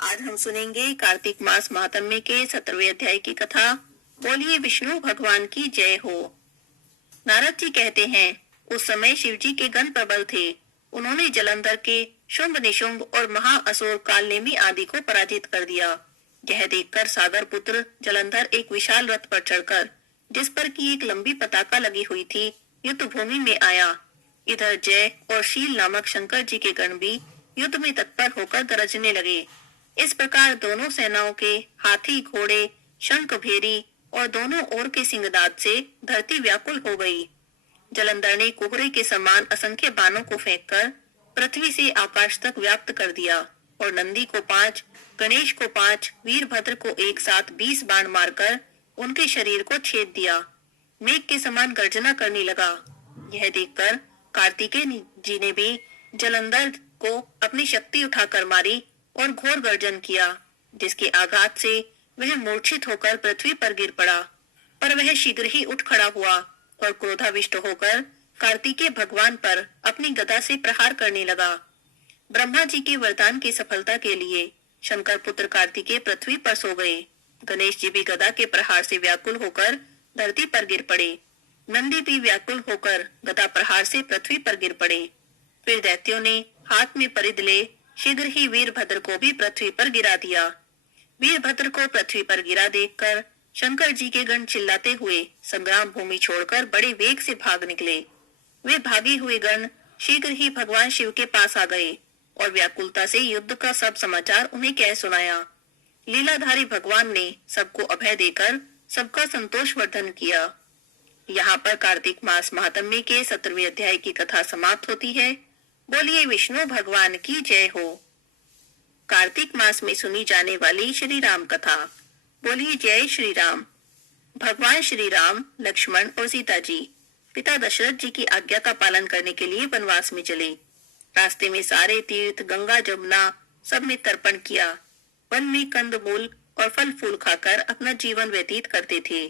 आज हम सुनेंगे कार्तिक मास महात्म्य के 17वें अध्याय की कथा। बोलिए विष्णु भगवान की जय हो। नारद जी कहते हैं, उस समय शिव जी के गण प्रबल थे। उन्होंने जलंधर के शुंभ निशुंभ और महाअसुर कालनेमी आदि को पराजित कर दिया। यह देखकर सागर पुत्र जलंधर एक विशाल रथ पर चढ़कर, जिस पर की एक लंबी पताका लगी हुई थी, युद्ध भूमि में आया। इधर जय और शील नामक शंकर जी के गण भी युद्ध में तत्पर होकर गरजने लगे। इस प्रकार दोनों सेनाओं के हाथी, घोड़े, शंख, भेरी और दोनों ओर के सिंहदाद से धरती व्याकुल हो गई। जलंधर ने कोहरे के समान असंख्य बाणों को फेंककर पृथ्वी से आकाश तक व्याप्त कर दिया और नंदी को 5, गणेश को 5, वीरभद्र को एक साथ 20 बाण मारकर उनके शरीर को छेद दिया। मेघ के समान गर्जना करने लगा। यह देखकर कार्तिकेय जी ने भी जलंधर को अपनी शक्ति उठाकर मारी और घोर गर्जन किया, जिसके आघात से वह मूर्छित होकर पृथ्वी पर गिर पड़ा। पर वह शीघ्र ही उठ खड़ा हुआ और क्रोधाविष्ट होकर कार्तिकेय भगवान पर अपनी गदा से प्रहार करने लगा। ब्रह्मा जी के वरदान की सफलता के लिए शंकर पुत्र कार्तिकेय पृथ्वी पर सो गए। गणेश जी भी गदा के प्रहार से व्याकुल होकर धरती पर गिर पड़े। नंदी भी व्याकुल होकर गदा प्रहार से पृथ्वी पर गिर पड़े। फिर दैत्यों ने हाथ में परिध ले शीघ्र ही वीरभद्र को भी पृथ्वी पर गिरा दिया। वीरभद्र को पृथ्वी पर गिरा देखकर शंकर जी के गण चिल्लाते हुए संग्राम भूमि छोड़कर बड़े वेग से भाग निकले। वे भागे हुए गण शीघ्र ही भगवान शिव के पास आ गए और व्याकुलता से युद्ध का सब समाचार उन्हें कह सुनाया। लीलाधारी भगवान ने सबको अभय देकर सबका संतोष वर्धन किया। यहाँ पर कार्तिक मास महात्म्य के 17वें अध्याय की कथा समाप्त होती है। बोलिए विष्णु भगवान की जय हो। कार्तिक मास में सुनी जाने वाली श्री राम कथा। बोलिए जय श्री राम। भगवान श्री राम, लक्ष्मण और सीता जी पिता दशरथ जी की आज्ञा का पालन करने के लिए वनवास में चले। रास्ते में सारे तीर्थ, गंगा, जमुना सब में तर्पण किया। वन में कंदमूल और फल फूल खाकर अपना जीवन व्यतीत करते थे।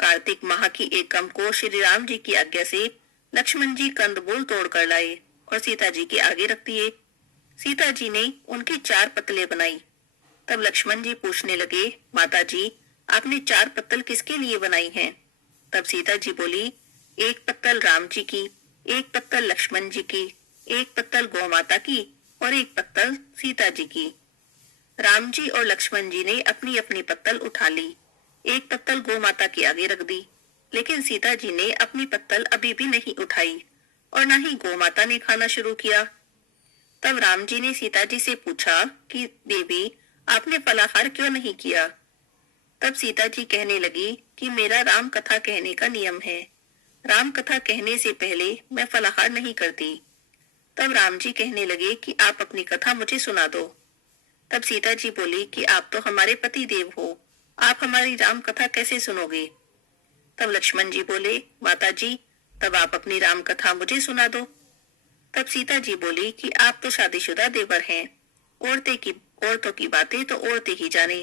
कार्तिक माह की एकम को श्री राम जी की आज्ञा से लक्ष्मण जी कंदमूल तोड़ कर लाए और सीता जी के आगे रख दिए। सीता जी ने उनकी 4 पत्तलें बनाई। तब लक्ष्मण जी पूछने लगे, माता जी आपने 4 पत्तल किसके लिए बनाई हैं? तब सीता जी बोली, एक पत्तल राम जी की, एक पत्तल लक्ष्मण जी की, एक पत्तल गौ माता की और एक पत्तल सीता जी की। राम जी और लक्ष्मण जी ने अपनी अपनी पत्तल उठा ली। एक पत्तल गौ माता के आगे रख दी, लेकिन सीता जी ने अपनी पत्तल अभी भी नहीं उठाई और न ही गौ माता ने खाना शुरू किया। तब राम जी ने सीता जी से पूछा कि देवी आपने फलाहार क्यों नहीं किया? तब सीता जी कहने लगी कि मेरा राम कथा कहने का नियम है। राम कथा कहने से पहले मैं फलाहार नहीं करती। तब राम जी कहने लगे कि आप अपनी कथा मुझे सुना दो। तब सीता जी बोली कि आप तो हमारे पति देव हो, आप हमारी राम कथा कैसे सुनोगे? तब लक्ष्मण जी बोले, माता जी तब आप अपनी राम कथा मुझे सुना दो। तब सीता जी बोली कि आप तो शादीशुदा देवर हैं, औरतों की बातें तो औरतें ही जाने।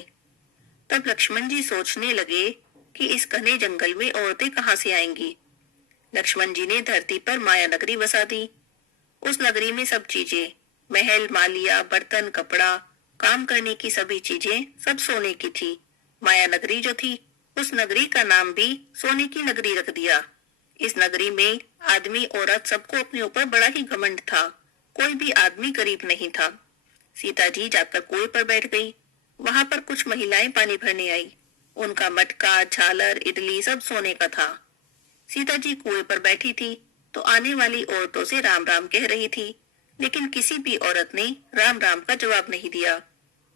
तब लक्ष्मण जी सोचने लगे कि इस घने जंगल में औरतें कहाँ से आएंगी। लक्ष्मण जी ने धरती पर माया नगरी बसा दी। उस नगरी में सब चीजें, महल, मालिया, बर्तन, कपड़ा, काम करने की सभी चीजें सब सोने की थी। माया नगरी जो थी, उस नगरी का नाम भी सोने की नगरी रख दिया। इस नगरी में आदमी औरत सबको अपने ऊपर बड़ा ही घमंड था। कोई भी आदमी गरीब नहीं था। सीता जी जाकर कुएं पर बैठ गई। वहां पर कुछ महिलाएं पानी भरने आई। उनका मटका, झालर, इडली सब सोने का था। सीता जी कुएं पर बैठी थी तो आने वाली औरतों से राम राम कह रही थी, लेकिन किसी भी औरत ने राम राम का जवाब नहीं दिया,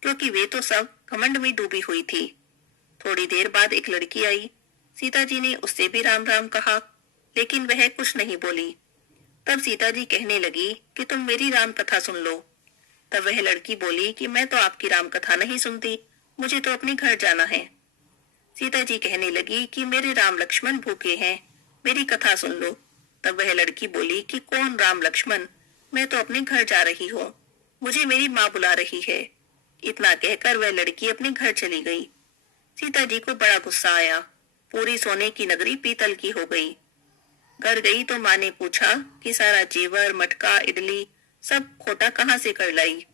क्योंकि वे तो सब घमंड में डूबी हुई थी। थोड़ी देर बाद एक लड़की आई। सीता जी ने उससे भी राम राम कहा, लेकिन वह कुछ नहीं बोली। तब सीता जी कहने लगी कि तुम मेरी राम कथा सुन लो। तब वह लड़की बोली कि मैं तो आपकी राम कथा नहीं सुनती, मुझे तो अपने घर जाना है। सीता जी कहने लगी कि मेरे राम लक्ष्मण भूखे हैं, मेरी कथा सुन लो। तब वह लड़की बोली कि कौन राम लक्ष्मण, मैं तो अपने घर जा रही हूँ, मुझे मेरी माँ बुला रही है। इतना कहकर वह लड़की अपने घर चली गई। सीता जी को बड़ा गुस्सा आया। पूरी सोने की नगरी पीतल की हो गई। घर गई तो माँ ने पूछा कि सारा जेवर, मटका, इडली सब खोटा कहाँ से कर लाई।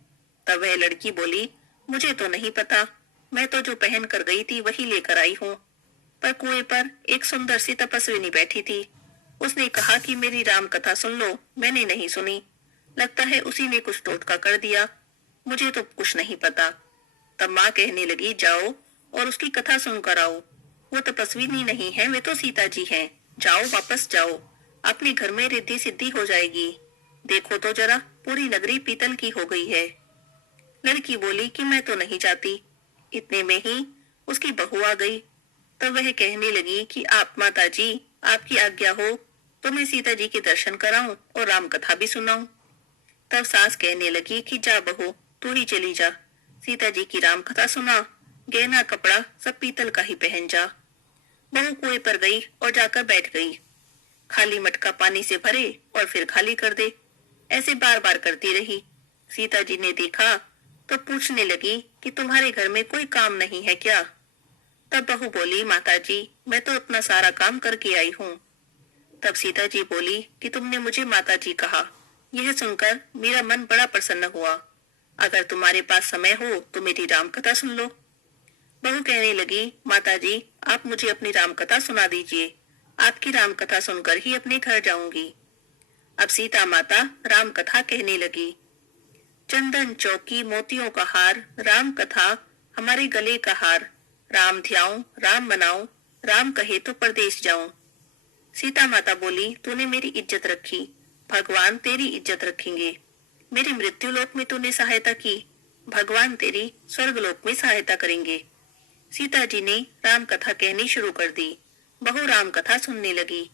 तब वह लड़की बोली, मुझे तो नहीं पता, मैं तो जो पहन कर गई थी वही लेकर आई हूँ। पर कुएं पर एक सुंदर सी तपस्विनी बैठी थी। उसने कहा कि मेरी राम कथा सुन लो। मैंने नहीं सुनी। लगता है उसी ने कुछ टोटका कर दिया। मुझे तो कुछ नहीं पता। तब माँ कहने लगी, जाओ और उसकी कथा सुनकर आओ। वो तपस्विनी नहीं है, वे तो सीता जी हैं। जाओ, वापस जाओ, अपने घर में रिद्धि सिद्धि हो जाएगी। देखो तो जरा, पूरी नगरी पीतल की हो गई है। लड़की बोली कि मैं तो नहीं जाती। इतने में ही उसकी बहू आ गई। तब वह कहने लगी कि आप माता जी, आपकी आज्ञा हो तो मैं सीता जी के दर्शन कराऊं और राम कथा भी सुनाऊं। तब सास कहने लगी कि जा बहू, तू ही चली जा, सीता जी की राम कथा सुना, गहना कपड़ा सब पीतल का ही पहन जा। बहू कुएं पर गई और जाकर बैठ गई। खाली मटका पानी से भरे और फिर खाली कर दे, ऐसे बार बार करती रही। सीता जी ने देखा तो पूछने लगी कि तुम्हारे घर में कोई काम नहीं है क्या? तब बहू बोली, माता जी, मैं तो अपना सारा काम करके आई हूँ। तब सीता जी बोली कि तुमने मुझे माता जी कहा। यह सुनकर मेरा मन बड़ा प्रसन्न हुआ। अगर तुम्हारे पास समय हो तो मेरी राम कथा सुन लो। बहू कहने लगी, माता जी, आप मुझे अपनी राम कथा सुना दीजिए। आपकी राम कथा सुनकर ही अपने घर जाऊंगी। अब सीता माता राम कथा कहने लगी। चंदन चौकी मोतियों का हार, राम कथा हमारे गले का हार। राम ध्याऊं, राम मनाऊं, राम कहे तो परदेश जाऊं। सीता माता बोली, तूने मेरी इज्जत रखी, भगवान तेरी इज्जत रखेंगे। मेरी मृत्यु लोक में तूने सहायता की, भगवान तेरी स्वर्ग लोक में सहायता करेंगे। सीता जी ने राम कथा कहनी शुरू कर दी। बहू राम कथा सुनने लगी।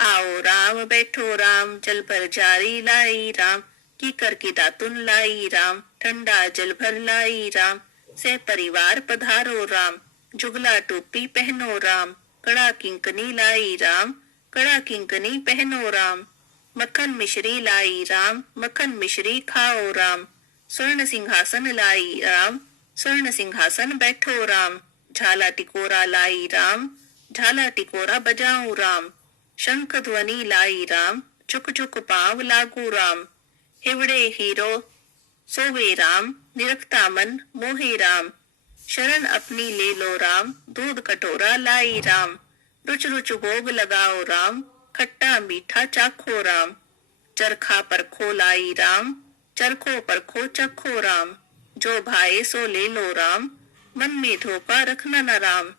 आओ राम, बैठो राम, जल पर जारी लाई राम, की करके दातुन लाई राम, ठंडा जल भर लाई राम, से परिवार पधारो राम, जुगला टोपी पहनो राम, कड़ा किंकनी लाई राम, कड़ा किंकनी पहनो राम, मक्खन मिश्री लाई राम, मक्खन मिश्री खाओ राम, स्वर्ण सिंहासन लाई राम, स्वर्ण सिंहासन बैठो राम, झाला टिकोरा लाई राम, झाला टिकोरा बजाओ राम, शंख ध्वनि लाई राम, चुक चुक पाव लागू राम, हिवड़े हीरो सोवे राम, निरखता मन मोहे राम, शरण अपनी ले लो राम, दूध कटोरा लाई राम, रुच रुच भोग लगाओ राम, खट्टा मीठा चाखो राम, चरखा परखो लाई राम, चरखो परखो चखो राम, जो भाए सो ले लो राम, मन में धोखा रखना न राम,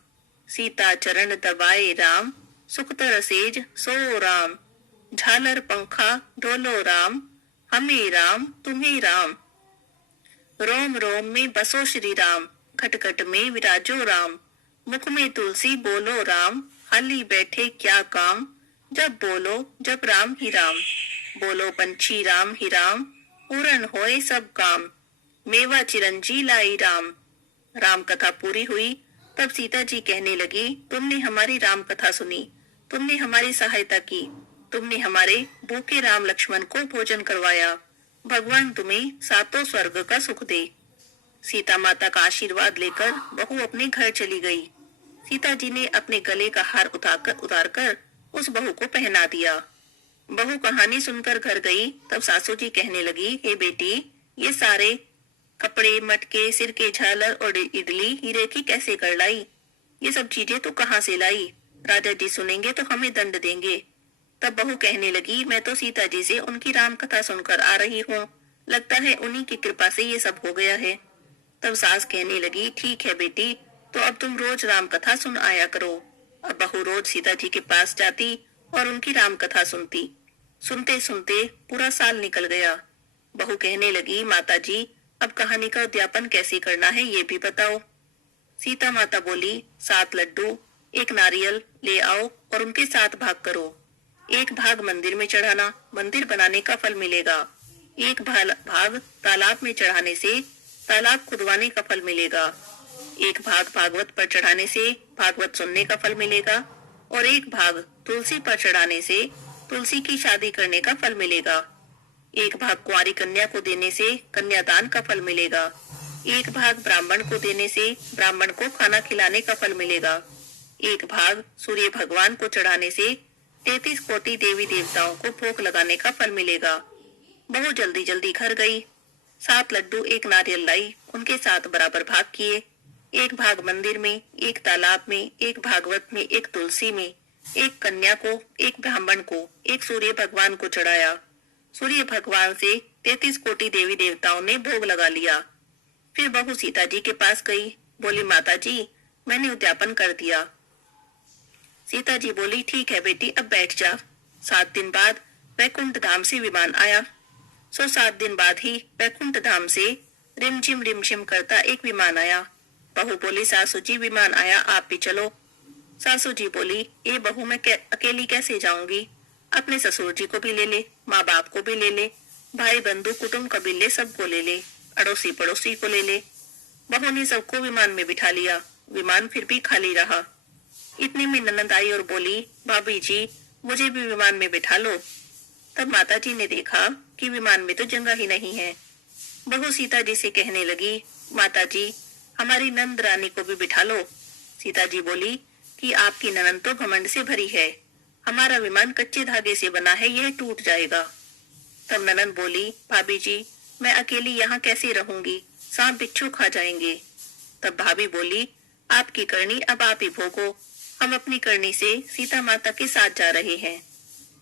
सीता चरण दबाए राम, सुखतर सेज सो राम, झालर पंखा डोलो राम, हमें राम तुम्हें राम, रोम रोम में बसो श्री राम, खटखट में विराजो राम, मुख में तुलसी बोलो राम, हाली बैठे क्या काम, जब बोलो जब राम ही राम, बोलो पंछी राम ही राम, पूर्ण होए सब काम, मेवा चिरंजी लाई राम। राम कथा पूरी हुई। तब सीता जी कहने लगी, तुमने हमारी राम कथा सुनी, तुमने हमारी सहायता की, तुमने हमारे भूखे राम लक्ष्मण को भोजन करवाया। भगवान तुम्हें सातों स्वर्ग का सुख दे। सीता माता का आशीर्वाद लेकर बहू अपने घर चली गई। सीता जी ने अपने गले का हार उतारकर उस बहू को पहना दिया। बहू कहानी सुनकर घर गई। तब सासू जी कहने लगी, हे बेटी, ये सारे कपड़े, मटके, सिर के झालर और इडली हीरे की कैसे कर लाई? ये सब चीजें तू कहाँ से लाई? राजा जी सुनेंगे तो हमें दंड देंगे। तब बहू कहने लगी, मैं तो सीता जी से उनकी राम कथा सुनकर आ रही हूँ, लगता है उन्हीं की कृपा से ये सब हो गया है। तब सास कहने लगी, ठीक है बेटी, तो अब तुम रोज राम कथा सुन आया करो। अब बहू रोज सीता जी के पास जाती और उनकी राम कथा सुनती। सुनते सुनते पूरा साल निकल गया। बहू कहने लगी, माता जी, अब कहानी का उद्यापन कैसे करना है ये भी बताओ। सीता माता बोली, 7 लड्डू, 1 नारियल ले आओ और उनके 7 भाग करो। 1 भाग मंदिर में चढ़ाना, मंदिर बनाने का फल मिलेगा। 1 भाग तालाब में चढ़ाने से तालाब खुदवाने का फल मिलेगा। 1 भाग भागवत पर चढ़ाने से भागवत सुनने का फल मिलेगा और 1 भाग तुलसी पर चढ़ाने से तुलसी की शादी करने का फल मिलेगा। 1 भाग कुंवारी कन्या को देने से कन्यादान का फल मिलेगा। 1 भाग ब्राह्मण को देने से ब्राह्मण को खाना खिलाने का फल मिलेगा। 1 भाग सूर्य भगवान को चढ़ाने से 33 कोटि देवी देवताओं को भोग लगाने का फल मिलेगा। बहू जल्दी जल्दी घर गई। 7 लड्डू, 1 नारियल लाई उनके साथ बराबर भाग किए। एक भाग मंदिर में, एक तालाब में, एक भागवत में, एक तुलसी में, एक कन्या को, एक ब्राह्मण को, एक सूर्य भगवान को चढ़ाया। सूर्य भगवान से 33 कोटि देवी देवताओं ने भोग लगा लिया। फिर बहू सीता जी के पास गई, बोली माता जी मैंने उद्यापन कर दिया। सीता जी बोली ठीक है बेटी, अब बैठ जा। 7 दिन बाद वैकुंठ धाम से विमान आया। 7 दिन बाद ही वैकुंठ धाम से रिमझिम करता एक विमान आया। बहू बोली सासू जी विमान आया, आप भी चलो। सासू जी बोली ये बहू मैं अकेली कैसे जाऊंगी, अपने ससुर जी को भी ले ले, माँ बाप को भी ले ले, भाई बंधु कुटुंब कबीले सबको ले ले, अड़ोसी पड़ोसी को ले ले। बहू ने सबको विमान में बिठा लिया। विमान फिर भी खाली रहा। इतने में ननद आई और बोली भाभी जी मुझे भी विमान में बिठा लो। तब माता जी ने देखा कि विमान में तो जगह ही नहीं है। बहू सीता जी से कहने लगी माता जी हमारी नंद रानी को भी बिठा लो। सीता जी बोली कि आपकी ननद तो घमंड से भरी है, हमारा विमान कच्चे धागे से बना है, यह टूट जाएगा। तब ननद बोली भाभी जी मैं अकेली यहाँ कैसे रहूंगी, सांप बिच्छू खा जाएंगे। तब भाभी बोली आपकी करनी अब आप ही भोगो, हम अपनी करनी से सीता माता के साथ जा रहे हैं।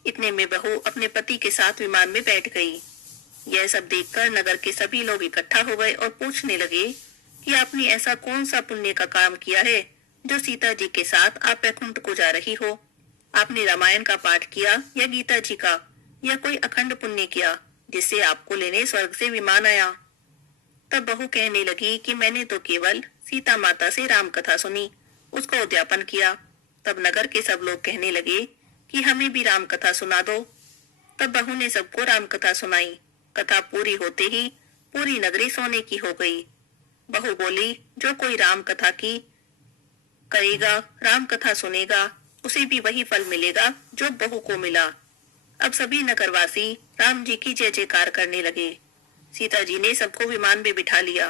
इतने में बहू अपने पति के साथ विमान में बैठ गई। यह सब देखकर नगर के सभी लोग इकट्ठा हो गए और पूछने लगे कि आपने ऐसा कौन सा पुण्य का काम किया है जो सीता जी के साथ आप वैकुंठ को जा रही हो। आपने रामायण का पाठ किया या गीता जी का, या कोई अखंड पुण्य किया जिससे आपको लेने स्वर्ग से विमान आया। तब बहू कहने लगी कि मैंने तो केवल सीता माता से राम कथा सुनी, उसका उद्यापन किया। तब नगर के सब लोग कहने लगे कि हमें भी राम कथा सुना दो। तब बहू ने सबको राम कथा सुनाई। कथा पूरी होते ही पूरी नगरी सोने की हो गई। बहू बोली जो कोई राम कथा की करेगा, राम कथा सुनेगा, उसे भी वही फल मिलेगा जो बहू को मिला। अब सभी नगरवासी राम जी की जय जयकार करने लगे। सीता जी ने सबको विमान में बिठा लिया।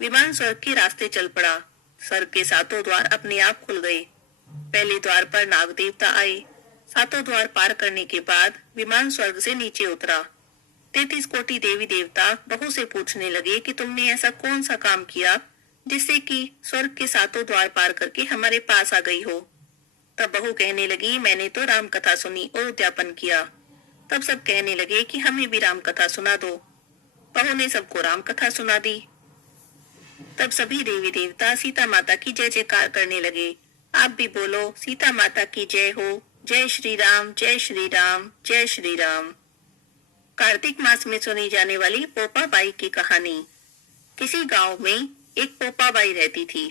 विमान स्वर्ग के रास्ते चल पड़ा। स्वर्ग के 7 द्वार अपने आप खुल गए। पहले द्वार पर नाग देवता आए। 7 द्वार पार करने के बाद विमान स्वर्ग से नीचे उतरा। 33 कोटि देवी देवता बहू से पूछने लगे कि तुमने ऐसा कौन सा काम किया जिससे कि स्वर्ग के 7 द्वार पार करके हमारे पास आ गई हो। तब बहू कहने लगी मैंने तो राम कथा सुनी और उद्यापन किया। तब सब कहने लगे कि हमें भी राम कथा सुना दो। बहू ने सबको राम कथा सुना दी। तब सभी देवी देवता सीता माता की जय जयकार करने लगे। आप भी बोलो सीता माता की जय हो, जय श्री राम, जय श्री राम, जय श्री राम। कार्तिक मास में सुनी जाने वाली पोपा बाई की कहानी। किसी गांव में एक पोपा बाई रहती थी।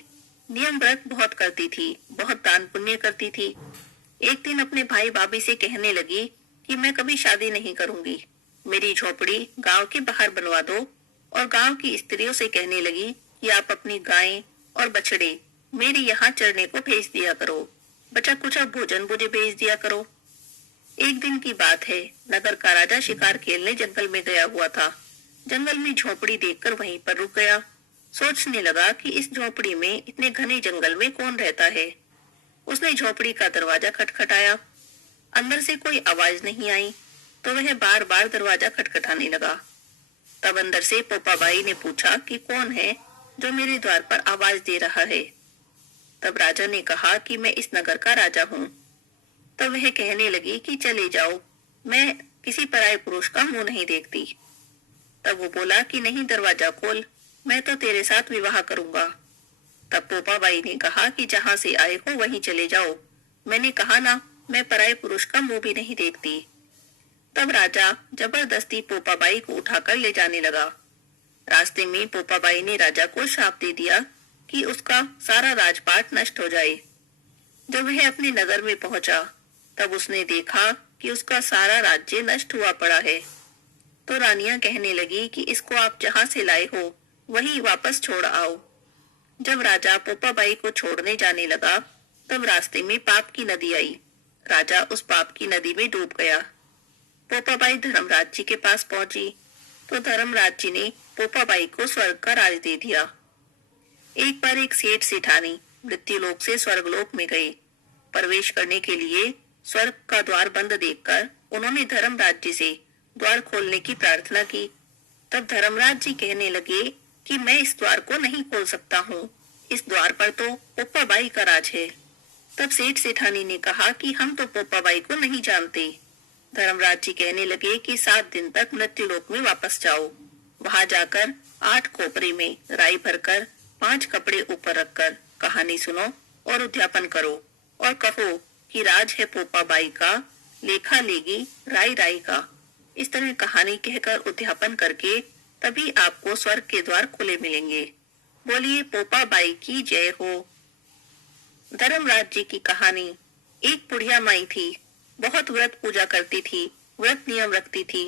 नियम व्रत बहुत करती थी, बहुत दान पुण्य करती थी। एक दिन अपने भाई भाभी से कहने लगी कि मैं कभी शादी नहीं करूंगी, मेरी झोपड़ी गांव के बाहर बनवा दो। और गांव की स्त्रियों से कहने लगी कि आप अपनी गायें और बछड़े मेरे यहाँ चरने को भेज दिया करो, बचा कुचा भोजन मुझे भेज दिया करो। एक दिन की बात है, नगर का राजा शिकार खेलने जंगल में गया हुआ था। जंगल में झोपड़ी देखकर वहीं पर रुक गया। सोचने लगा कि इस झोपड़ी में, इतने घने जंगल में कौन रहता है। उसने झोपड़ी का दरवाजा खटखटाया। अंदर से कोई आवाज नहीं आई तो वह बार बार दरवाजा खटखटाने लगा। तब अंदर से पोपा बाई ने पूछा कि कौन है जो मेरे द्वार पर आवाज दे रहा है। तब राजा ने कहा कि मैं इस नगर का राजा हूँ। तब वह कहने लगी कि चले जाओ, मैं किसी पराये पुरुष का मुंह नहीं देखती। तब वो बोला कि नहीं, दरवाजा खोल, मैं तो तेरे साथ विवाह करूंगा। तब पोपा बाई ने कहा कि जहां से आए हो वहीं चले जाओ, मैंने कहा ना, मैं पराये पुरुष का मुंह भी नहीं देखती। तब राजा जबरदस्ती पोपा बाई को उठाकर ले जाने लगा। रास्ते में पोपा बाई ने राजा को श्राप दे दिया कि उसका सारा राजपाट नष्ट हो जाए। जब वह अपने नगर में पहुंचा तब उसने देखा कि उसका सारा राज्य नष्ट हुआ पड़ा है। तो रानियां कहने लगी कि इसको आप जहां से लाए हो वहीं वापस छोड़ आओ। जब राजा पोपा बाई को छोड़ने जाने लगा तब रास्ते में पाप की नदी आई। राजा उस पाप की नदी में डूब गया। पोपा बाई धर्मराज जी के पास पहुंची तो धर्मराज जी ने पोपा बाई को स्वर्ग का राज दे दिया। एक बार एक सेठ सेठानी मृत्युलोक से स्वर्गलोक में गए। प्रवेश करने के लिए स्वर्ग का द्वार बंद देखकर उन्होंने धर्मराज जी से द्वार खोलने की प्रार्थना की। तब धर्मराज जी कहने लगे कि मैं इस द्वार को नहीं खोल सकता हूँ। इस द्वार पर तो पोप्पाबाई का राज है। तब सेठ सेठानी ने कहा कि हम तो पोप्पाबाई को नहीं जानते। धर्मराज जी कहने लगे कि 7 दिन तक मृत्युलोक में वापस जाओ। वहां जाकर 8 कोपरे में राई भरकर 5 कपड़े ऊपर रखकर कहानी सुनो और उद्यापन करो और कहो कि राज है पोप्पाबाई का, लेखा लेगी राई राई का। इस तरह कहानी कहकर उद्यापन करके तभी आपको स्वर्ग के द्वार खुले मिलेंगे। बोलिए पोप्पाबाई की जय हो। धर्मराज जी की कहानी। एक बुढ़िया माई थी, बहुत व्रत पूजा करती थी, व्रत नियम रखती थी।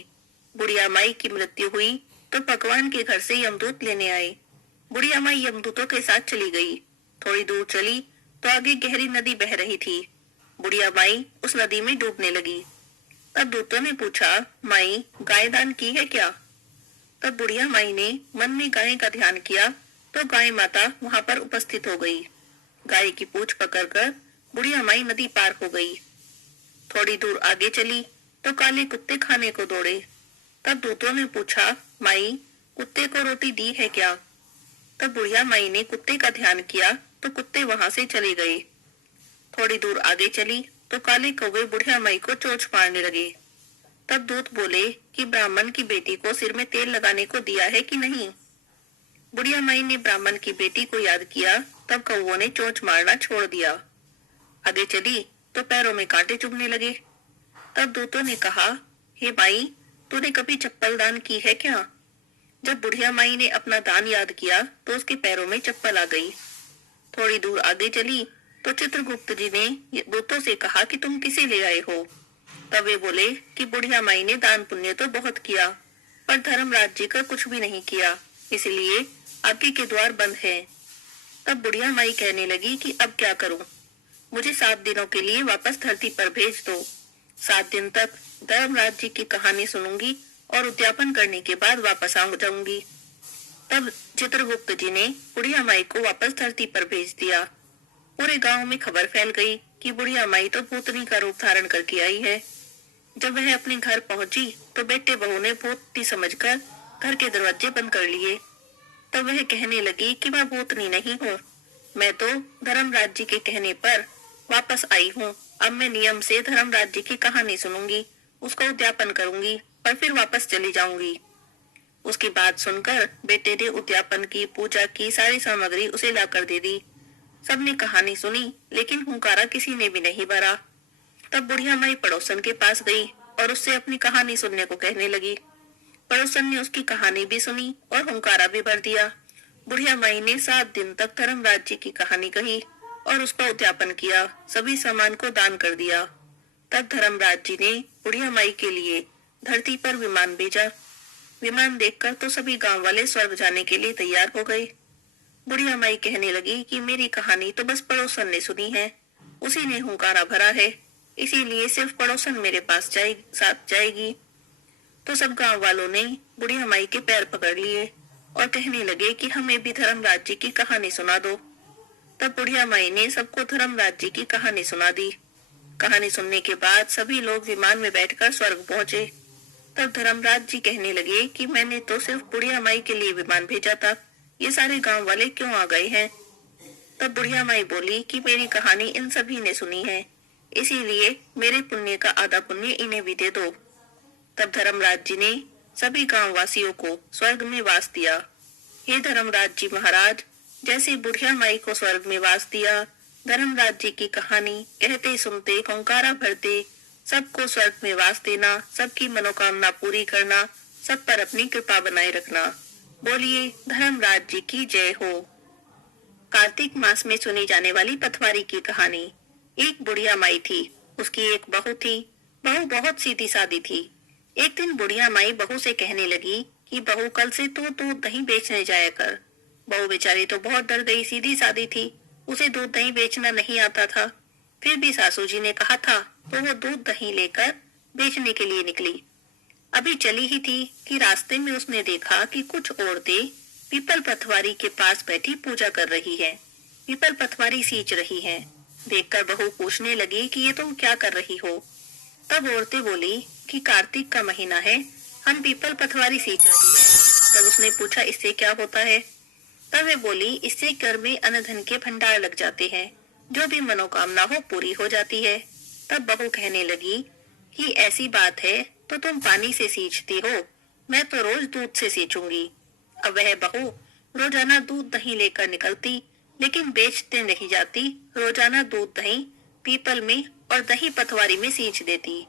बुढ़िया माई की मृत्यु हुई तो भगवान के घर से यमदूत लेने आए। बुढ़िया माई यमदूतों के साथ चली गई। थोड़ी दूर चली तो आगे गहरी नदी बह रही थी। बुढ़िया माई उस नदी में डूबने लगी। तब दूतों ने पूछा, माई गाय दान की है क्या? तब बुढ़िया माई ने मन में गाय का ध्यान किया तो गाय माता वहां पर उपस्थित हो गई। गाय की पूंछ पकड़कर बुढ़िया माई नदी पार हो गई। थोड़ी दूर आगे चली तो काले कुत्ते खाने को दौड़े। तब दूतों ने पूछा, माई कुत्ते को रोटी दी है क्या? तब बुढ़िया माई ने कुत्ते का ध्यान किया तो कुत्ते वहां से चले गए। थोड़ी दूर आगे चली तो काले कौवे बुढ़िया माई को चोंच मारने लगे। तब दूत बोले कि ब्राह्मण की बेटी को सिर में तेल लगाने को दिया है कि नहीं? बुढ़िया माई ने ब्राह्मण की बेटी को याद किया। तब कौवों ने चोंच मारना छोड़ दिया। आगे चली तो पैरों में कांटे चुभने लगे। तब दूतों ने कहा, हे माई तूने कभी चप्पल दान की है क्या? जब बुढ़िया माई ने अपना दान याद किया तो उसके पैरों में चप्पल आ गई। थोड़ी दूर आगे चली तो चित्रगुप्त जी ने दूतों से कहा कि तुम किसे ले आए हो? तब वे बोले कि बुढ़िया माई ने दान पुण्य तो बहुत किया पर धर्मराज जी का कुछ भी नहीं किया, इसलिए आगे के द्वार बंद हैं। तब बुढ़िया माई कहने लगी कि अब क्या करूं? मुझे 7 दिनों के लिए वापस धरती पर भेज दो। 7 दिन तक धर्मराज जी की कहानी सुनूंगी और उद्यापन करने के बाद वापस आ जाऊंगी। तब चित्रगुप्त जी ने बुढ़िया माई को वापस धरती पर भेज दिया। पूरे गांव में खबर फैल गई कि बुढ़िया माई तो भूतनी का रूप धारण करके आई है। जब वह अपने घर पहुंची तो बेटे बहू ने भूतनी समझकर घर के दरवाजे बंद कर लिए। तब वह कहने लगी कि मैं भूतनी नहीं हूँ, मैं तो धर्मराज जी के कहने पर वापस आई हूँ। अब मैं नियम से धर्मराज जी की कहानी सुनूंगी, उसका उद्यापन करूंगी और फिर वापस चली जाऊंगी। उसकी बात सुनकर बेटे ने उद्यापन की, पूजा की सारी सामग्री उसे लाकर दे दी। सबने कहानी सुनी लेकिन हुंकारा किसी ने भी नहीं भरा। तब बुढ़िया माई पड़ोसन के पास गई और उससे अपनी कहानी सुनने को कहने लगी। पड़ोसन ने उसकी कहानी भी सुनी और हुंकारा भी भर दिया। बुढ़िया माई ने 7 दिन तक धर्मराज जी की कहानी कही और उसका उद्यापन किया, सभी सामान को दान कर दिया। तब धर्मराज जी ने बुढ़िया माई के लिए धरती पर विमान भेजा। विमान देखकर तो सभी गांव वाले स्वर्ग जाने के लिए तैयार हो गए। बुढ़िया माई कहने लगी कि मेरी कहानी तो बस पड़ोसन ने सुनी है, उसी ने हुंकारा भरा है, इसीलिए सिर्फ पड़ोसन मेरे पास साथ जाएगी। तो सब गांव वालों ने बुढ़िया माई के पैर पकड़ लिए और कहने लगे कि हमें भी धर्मराज जी की कहानी सुना दो। तब बुढ़िया माई ने सबको धर्मराज जी की कहानी सुना दी। कहानी सुनने के बाद सभी लोग विमान में बैठकर स्वर्ग पहुंचे। तब धर्मराज जी कहने लगे कि मैंने तो सिर्फ बुढ़िया माई के लिए विमान भेजा था, ये सारे गांव वाले क्यों आ गए हैं? तब बुढ़िया माई बोली कि मेरी कहानी इन सभी ने सुनी है, इसीलिए मेरे पुण्य का आधा पुण्य इन्हें भी दे दो। तब धर्मराज जी ने सभी गांव वासियों को स्वर्ग में वास दिया। हे धर्मराज जी महाराज, जैसे बुढ़िया माई को स्वर्ग में वास दिया, धर्मराज जी की कहानी कहते सुनते हुंकारा भरते सबको स्वर्ग में वास देना, सबकी मनोकामना पूरी करना, सब पर अपनी कृपा बनाए रखना। बोलिए धर्मराज जी की जय हो। कार्तिक मास में सुनी जाने वाली पथवारी की कहानी। एक बुढ़िया माई थी, उसकी एक बहू थी। बहू बहुत सीधी सादी थी। एक दिन बुढ़िया माई बहू से कहने लगी कि बहू कल से तू दूध दही बेचने जाया कर। बहू बेचारी तो बहुत डर गई, सीधी सादी थी, उसे दूध दही बेचना नहीं आता था। फिर भी सासू जी ने कहा था तो वो दूध दही लेकर बेचने के लिए निकली। अभी चली ही थी कि रास्ते में उसने देखा कि कुछ औरतें पीपल पथवारी के पास बैठी पूजा कर रही है, पीपल पथवारी सींच रही हैं। देखकर बहू पूछने लगी कि ये तुम क्या कर रही हो? तब औरतें बोली कि कार्तिक का महीना है, हम पीपल पथवारी सींच रही हैं। तब उसने पूछा, इससे क्या होता है? तब वे बोली, इससे घर में अन्न धन के भंडार लग जाते हैं, जो भी मनोकामना हो पूरी हो जाती है। तब बहू कहने लगी कि ऐसी बात है तो तुम पानी से सींचती हो, मैं तो रोज दूध से सींचूंगी। अब वह बहू रोजाना दूध दही लेकर निकलती, लेकिन बेचते नहीं जाती। रोजाना दूध दही पीपल में और दही पथवारी में सींच देती।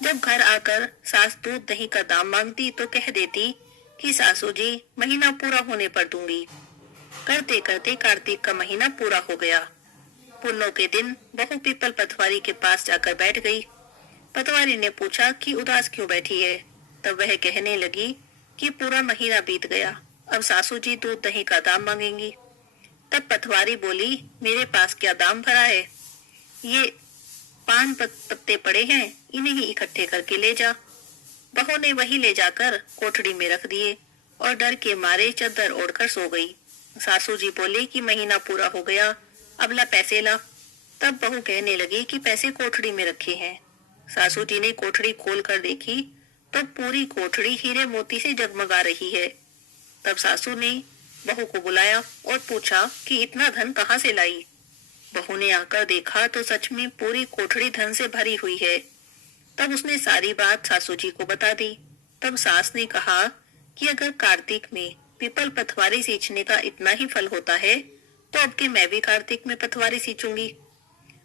जब घर आकर सास दूध दही का दाम मांगती तो कह देती कि सासू जी, महीना पूरा होने पर दूंगी। करते करते कार्तिक का महीना पूरा हो गया। पुन्नों के दिन बहू पीपल पथवारी के पास जाकर बैठ गई। पटवारी ने पूछा कि उदास क्यों बैठी है? तब वह कहने लगी कि पूरा महीना बीत गया, अब सासू जी दूध दही का दाम मांगेंगी। तब पटवारी बोली, मेरे पास क्या दाम भरा है? ये पान पत्ते पड़े हैं, इन्हें ही इकट्ठे करके ले जा। बहू ने वही ले जाकर कोठड़ी में रख दिए और डर के मारे चद्दर ओढ़कर सो गई। सासू जी बोले कि महीना पूरा हो गया, अब ला पैसे ला। तब बहू कहने लगी कि पैसे कोठड़ी में रखे हैं। सासू जी ने कोठड़ी खोल कर देखी तो पूरी कोठड़ी हीरे मोती से जगमगा रही है। तब सासू ने बहू को बुलाया और पूछा कि इतना धन कहाँ से लाई? बहू ने आकर देखा तो सच में पूरी कोठड़ी धन से भरी हुई है। तब उसने सारी बात सासू जी को बता दी। तब सास ने कहा कि अगर कार्तिक में पीपल पथवारी सींचने का इतना ही फल होता है तो अब के मैं भी कार्तिक में पथवारी सींचूंगी।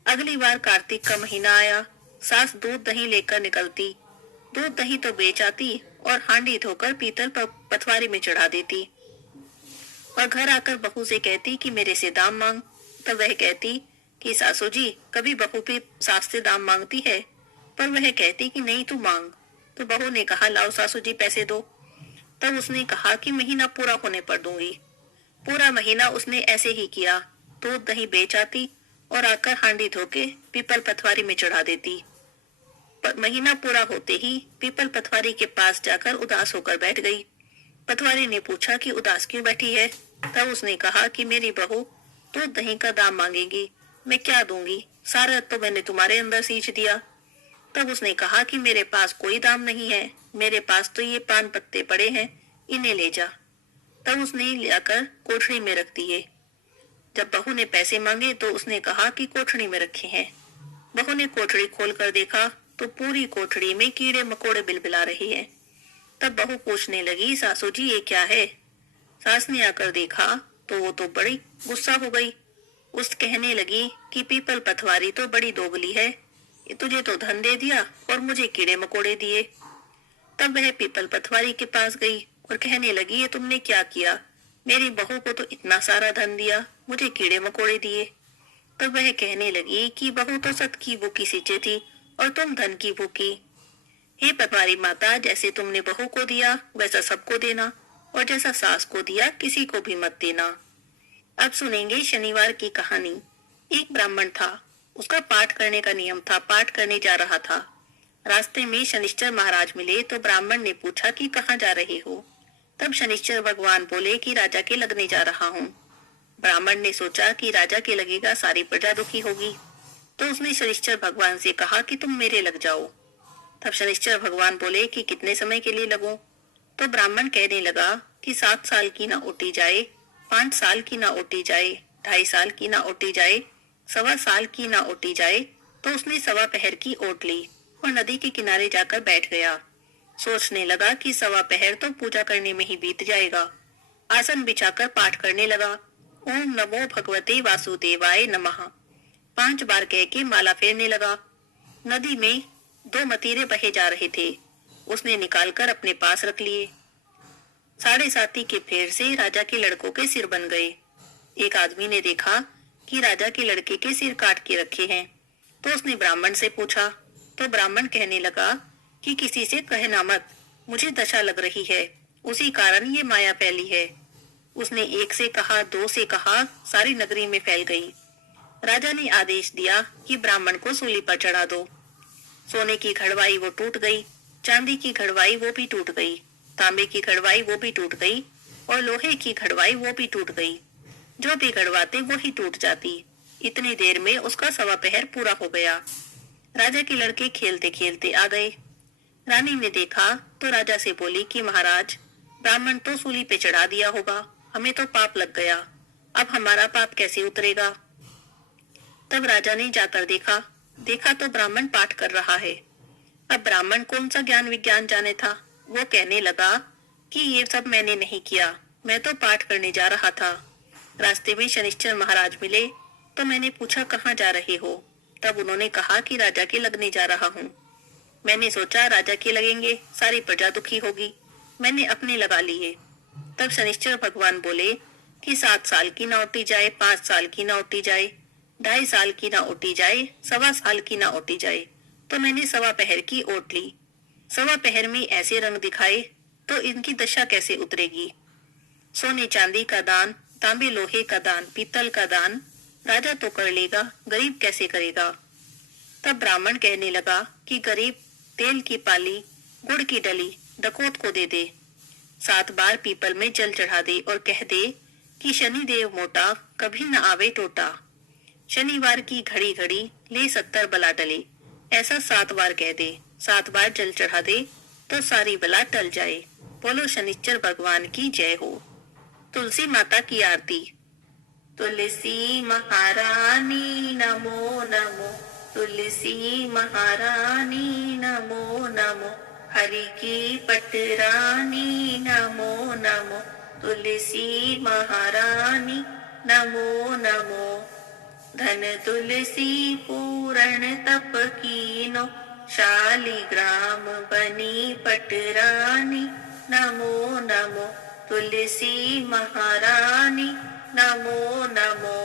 अगली बार कार्तिक का महीना आया। सास दूध दही लेकर निकलती। दूध दही तो बेच आती और हांडी धोकर पीतल पथवारी में चढ़ा देती और घर आकर बहू से कहती कि मेरे से दाम मांग। तब वह कहती कि सासू जी, कभी बहू भी सास से दाम मांगती है? पर वह कहती कि नहीं, तू मांग। तो बहू ने कहा, लाओ सासू जी पैसे दो। तब उसने कहा कि महीना पूरा होने पर दूंगी। पूरा महीना उसने ऐसे ही किया। दूध दही बेच आती और आकर हांडी धोके पीपल पथवारी में चढ़ा देती। पर महीना पूरा होते ही पीपल पथवारी के पास जाकर उदास होकर बैठ गई। पटवारी ने पूछा कि उदास क्यों बैठी है? तब उसने कहा कि मेरी बहू दूध दही का दाम मांगेगी, मैं क्या दूंगी? सारा तो मैंने तुम्हारे अंदर सींच दिया। तब उसने कहा कि मेरे पास कोई दाम नहीं है, मेरे पास तो ये पान पत्ते पड़े हैं, इन्हें ले जा। तब उसने लाकर कोठड़ी में रख दिए। जब बहू ने पैसे मांगे तो उसने कहा कि कोठड़ी में रखे हैं। बहू ने कोठड़ी खोलकर देखा तो पूरी कोठड़ी में कीड़े मकोड़े बिलबिला रहे हैं। तब बहू पूछने लगी, सासू जी ये क्या है? सास ने आकर देखा तो वो तो बड़ी गुस्सा हो गई। उस कहने लगी कि पीपल पथवारी तो बड़ी दोगली है, तुझे तो धन दे दिया और मुझे कीड़े मकोड़े दिए। तब वह पीपल पथवारी के पास गई और कहने लगी, ये तुमने क्या किया? मेरी बहू को तो इतना सारा धन दिया, मुझे कीड़े मकोड़े दिए। तब वह कहने लगी कि बहू तो सत की भूखी सींचे थी और तुम धन की भूखी। हे पटवारी माता, जैसे तुमने बहू को दिया वैसा सबको देना और जैसा सास को दिया किसी को भी मत देना। अब सुनेंगे शनिवार की कहानी। एक ब्राह्मण था, उसका पाठ करने का नियम था। पाठ करने जा रहा था। रास्ते में शनिश्चर महाराज मिले तो ब्राह्मण ने पूछा कि कहाँ जा रहे हो? तब शनिश्चर भगवान बोले कि राजा के लगने जा रहा हूँ। ब्राह्मण ने सोचा कि राजा के लगेगा सारी प्रजा दुखी होगी, तो उसने शनिश्चर भगवान से कहा कि तुम मेरे लग जाओ। तब शनिश्चर भगवान बोले कि कितने समय के लिए लगूं? तो ब्राह्मण कहने लगा कि 7 साल की ना ओटी जाए, 5 साल की ना ओटी जाए, 2.5 साल की ना ओटी जाए, 1.25 साल की ना ओटी जाए। तो उसने 1.25 पहर की ओट ली और नदी के किनारे जाकर बैठ गया। सोचने लगा कि 1.25 पहर तो पूजा करने में ही बीत जाएगा। आसन बिछाकर पाठ करने लगा। ओम नमो भगवते वासुदेवाय नमः 5 बार कह के माला फेरने लगा। नदी में 2 मतीरे बहे जा रहे थे, उसने निकालकर अपने पास रख लिए। 7.5 के फेर से राजा के लड़कों के सिर बन गए। एक आदमी ने देखा कि राजा के लड़के के सिर काट के रखे हैं, तो उसने ब्राह्मण से पूछा। तो ब्राह्मण कहने लगा कि किसी से कहना मत, मुझे दशा लग रही है, उसी कारण ये माया फैली है। उसने 1 से कहा, 2 से कहा, सारी नगरी में फैल गई। राजा ने आदेश दिया कि ब्राह्मण को सूली पर चढ़ा दो। सोने की घड़वाई वो टूट गई, चांदी की घड़वाई वो भी टूट गई, तांबे की घड़वाई वो भी टूट गई और लोहे की घड़वाई वो भी टूट गई। जो भी घड़वाते वो ही टूट जाती। इतनी देर में उसका 1.25 पहर पूरा हो गया। राजा के लड़के खेलते खेलते आ गए। रानी ने देखा तो राजा से बोली कि महाराज, ब्राह्मण तो सूली पे चढ़ा दिया होगा, हमें तो पाप लग गया, अब हमारा पाप कैसे उतरेगा। तब राजा ने जाकर देखा, देखा तो ब्राह्मण पाठ कर रहा है। अब ब्राह्मण कौन सा ज्ञान विज्ञान जाने था, वो कहने लगा कि ये सब मैंने नहीं किया, मैं तो पाठ करने जा रहा था। रास्ते में शनिश्चर महाराज मिले तो मैंने पूछा कहाँ जा रहे हो। तब उन्होंने कहा कि राजा के लगने जा रहा हूँ। मैंने सोचा राजा के लगेंगे, सारी प्रजा दुखी होगी, मैंने अपने लगा लिए। तब शनिश्चर भगवान बोले कि 7 साल की ना ओटी जाए, 5 साल की ना ओटी जाए, 2.5 साल की ना ओटी जाए, 1.25 साल की ना ओटी जाए। तो मैंने 1.25 पहर की ओट ली। 1.25 पहर में ऐसे रंग दिखाए तो इनकी दशा कैसे उतरेगी। सोने चांदी का दान, तांबे लोहे का दान, पीतल का दान राजा तो कर लेगा, गरीब कैसे करेगा। तब ब्राह्मण कहने लगा कि गरीब तेल की पाली, गुड़ की डली डकोत को दे दे, 7 बार पीपल में जल चढ़ा दे और कह दे कि शनिदेव मोटा कभी न आवे टोटा, शनिवार की घड़ी घड़ी ले 70 बला डले, ऐसा 7 बार कह दे, 7 बार जल चढ़ा दे तो सारी बला टल जाए। बोलो शनिश्चर भगवान की जय हो। तुलसी माता की आरती। तुलसी महारानी नमो नमो, तुलसी महारानी नमो नमो, हरि की पटरानी नमो नमो, तुलसी महारानी नमो नमो। धन तुलसी पूर्ण तप कीनो, शालिग्राम बनी पटरानी नमो नमो, तुलसी महारानी नमो नमो।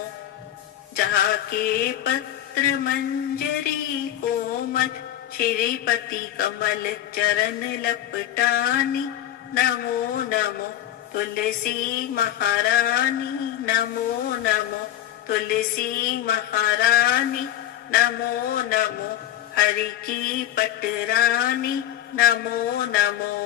जहाँ के पत्र मंजरी कोमल, श्रीपति कमल चरण लपटानी नमो नमो, तुलसी महारानी नमो नमो, तुलसी महारानी नमो नमो, हरि की पटरानी नमो नमो।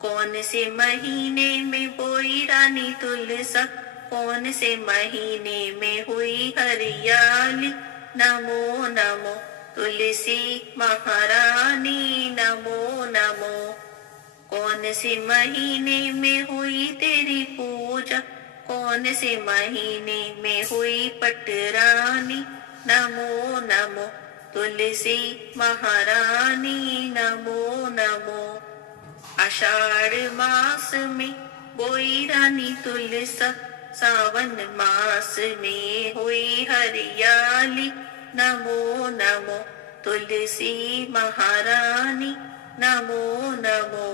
कौन से महीने में बोई रानी तुलसा, कौन से महीने में हुई हरियाली नमो नमो, तुलसी महारानी नमो नमो। कौन से महीने में हुई तेरी पूजा, कौन से महीने में हुई पटरानी नमो नमो, तुलसी महारानी नमो नमो। आषाढ़ मास में बोई रानी तुलसा, सावन मास में हुई हरियाली नमो नमो, तुलसी महारानी नमो नमो।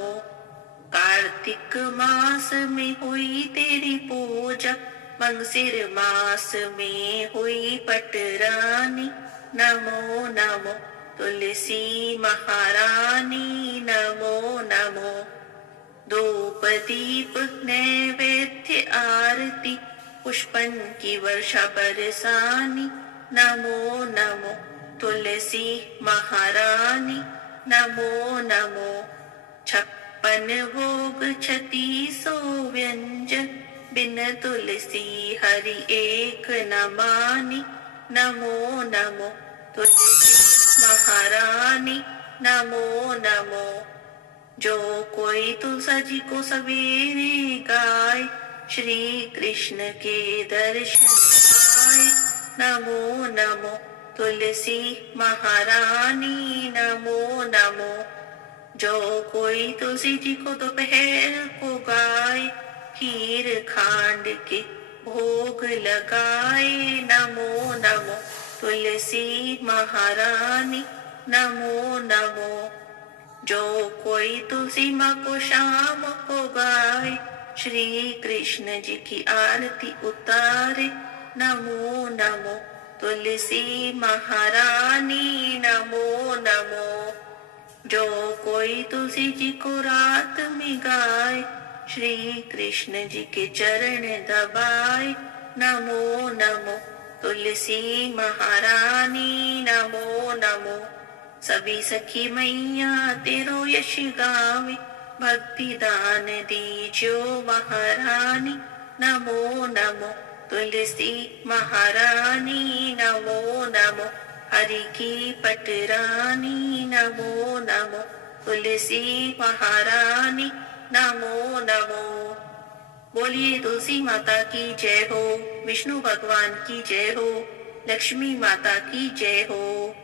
कार्तिक मास में हुई तेरी पूजा, मंगसिर मास में हुई पटरानी नमो नमो, तुलसी महारानी नमो नमो। धूप दीप नैवेद्य आरती, पुष्पन की वर्षा बरसानी नमो नमो, तुलसी महारानी नमो नमो। 56 भोग 3600 व्यंजन, बिन तुलसी हरि एक न मानी नमो नमो, तुलसी महारानी नमो नमो। जो कोई तुलसा जी को सवेरे गाए, श्री कृष्ण के दर्शन पाए नमो नमो, तुलसी महारानी नमो नमो। जो कोई तुलसी जी को दोपहर को गाए, खीर खांड के भोग लगाए नमो नमो, तुलसी महारानी नमो नमो। जो कोई तुलसी माँ को शाम को गाए, श्री कृष्ण जी की आरती उतारे नमो नमो, तुलसी महारानी नमो नमो। जो कोई तुलसी जी को रात में गाए, श्री कृष्ण जी के चरण दबाए नमो नमो, तुलसी महारानी नमो नमो। सभी सखी मैया तेरो यश गावे, भक्ति दान दीजो महारानी नमो नमो, तुलसी महारानी नमो नमो। हरि की पटरानी नमो नमो, तुलसी महारानी नमो नमो। बोलिए तुलसी माता की जय हो, विष्णु भगवान की जय हो, लक्ष्मी माता की जय हो।